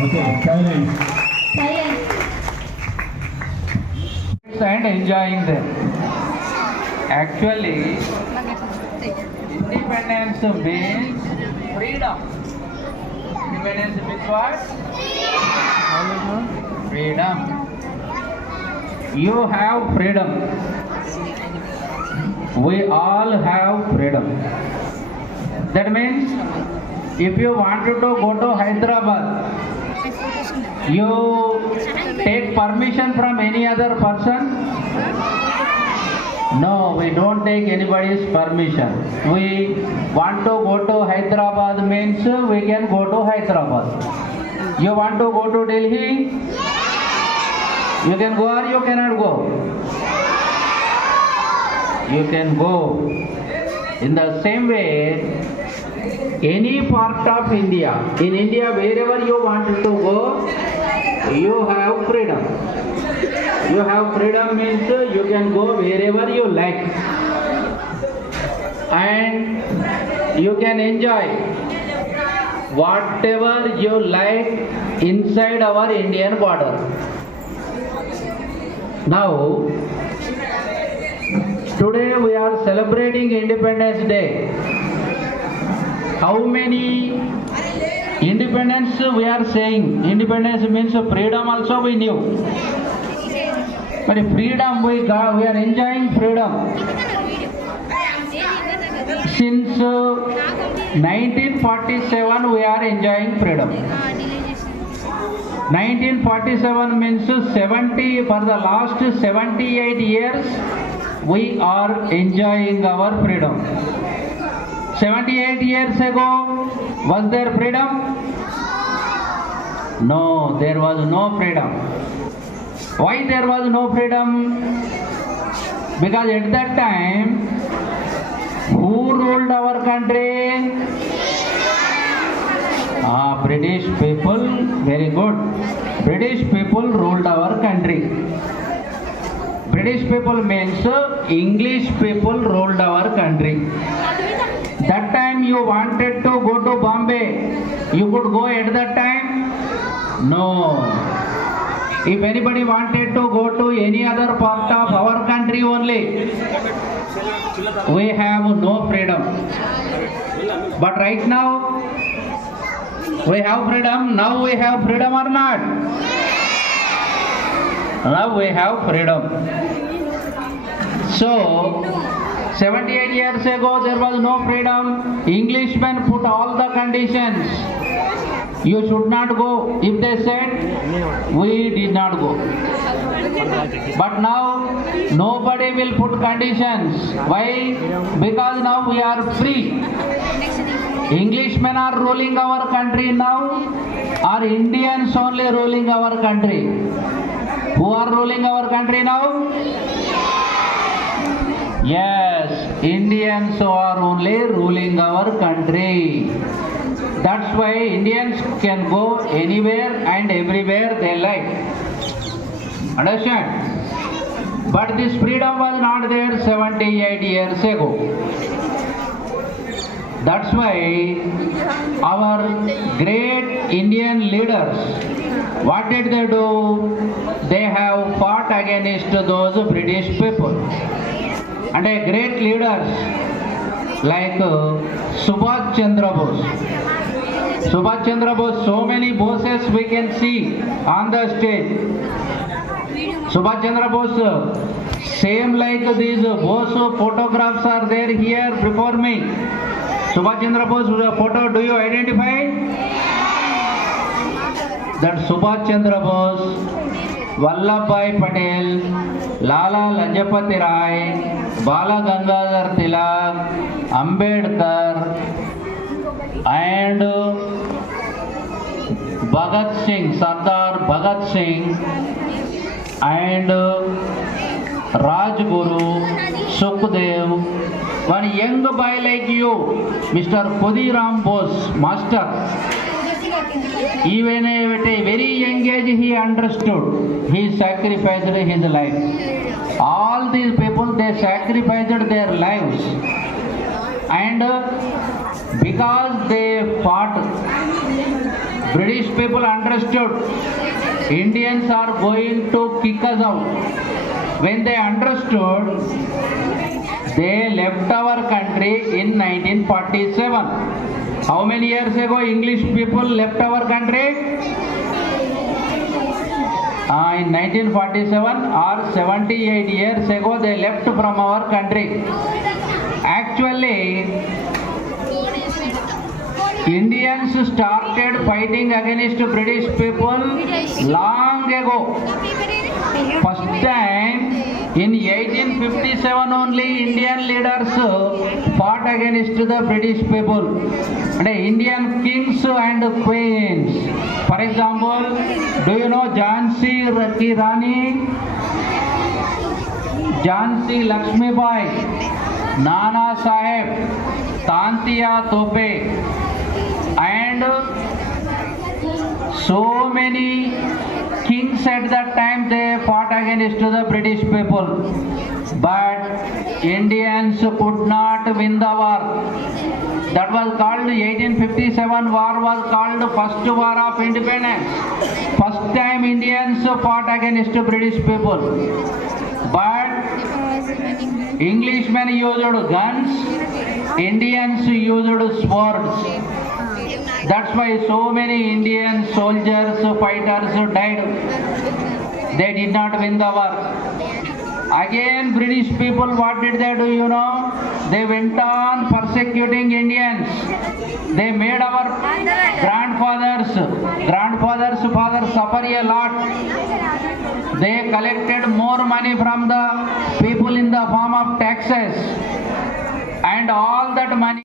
Okay, silence. and enjoying them. Actually, independence means freedom. Independence means what? Freedom. You have freedom. We all have freedom. That means if you wanted to go to Hyderabad, you take permission from any other person? No, we don't take anybody's permission. We want to go to Hyderabad means we can go to Hyderabad. You want to go to Delhi? You can go or you cannot go? You can go. In the same way, any part of India, in India, wherever you want to go, you have freedom. You have freedom means you can go wherever you like. And you can enjoy whatever you like inside our Indian border. Now, today we are celebrating Independence Day. How many independence we are saying? Independence means freedom also we knew. But freedom we got, we are enjoying freedom. Since uh, 1947 we are enjoying freedom. 1947 means 70 for the last 78 years we are enjoying our freedom. 78 years ago, was there freedom? No, there was no freedom. Why there was no freedom? Because at that time, who ruled our country? Ah, British people, very good. British people ruled our country. British people means English people ruled our country. You wanted to go to Bombay, you could go at that time? No. If anybody wanted to go to any other part of our country only, we have no freedom. But right now, we have freedom. Now we have freedom or not? Now we have freedom. So, 78 years ago there was no freedom. Englishmen put all the conditions. You should not go. If they said, we did not go. But now nobody will put conditions. Why? Because now we are free. Englishmen are ruling our country now, Are Indians only ruling our country? Who are ruling our country now? Yes, Indians are only ruling our country. That's why Indians can go anywhere and everywhere they like. Understand? But this freedom was not there 78 years ago. That's why our great Indian leaders, what did they do? They have fought against those British people. And a great leaders like uh, Subhash Chandra Bose. Subhash Chandra Bose, so many bosses we can see on the stage. Subhash Chandra Bose, uh, same like these uh, Bose photographs are there here before me. Subhash Chandra Vallabhbhai Patel Lala Lajpat Rai Bal Gangadhar Tilak Ambedkar and Bhagat Singh Sardar Bhagat Singh and Raj Guru Sukhdev. One young boy like you mister Khudiram Bose master. Even at a very young age he understood. He sacrificed his life. All these people they sacrificed their lives. And because they fought, British people understood Indians are going to kick us out. When they understood, they left our country in 1947. How many years ago English people left our country? Uh, in 1947 or 78 years ago they left from our country. Actually, Indians started fighting against British people long ago. First time in 1857 only Indian leaders fought against the British people. And Indian kings and queens. For example, do you know Jhansi Ki Rani? Jhansi Lakshmi Bai, Nana Sahib, Tantiya Tope, and so many kings at that time they fought against the British people. But Indians could not win the war. That was called 1857 war was called first war of independence. First time Indians fought against British people. But Englishmen used guns, Indians used swords. That's why so many Indian soldiers, fighters died. They did not win the war. Again, British people, what did they do, you know? They went on persecuting Indians. They made our grandfathers, grandfathers, fathers suffer a lot. They collected more money from the people in the form of taxes. And all that money.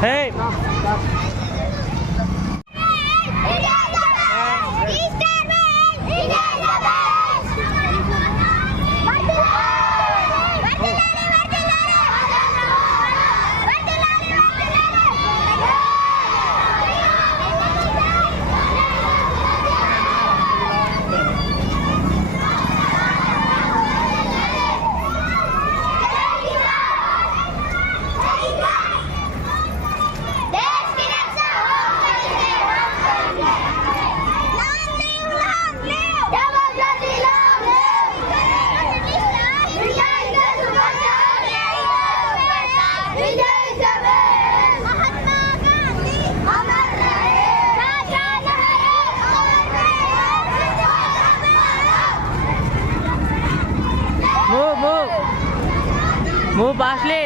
Hey. আসলে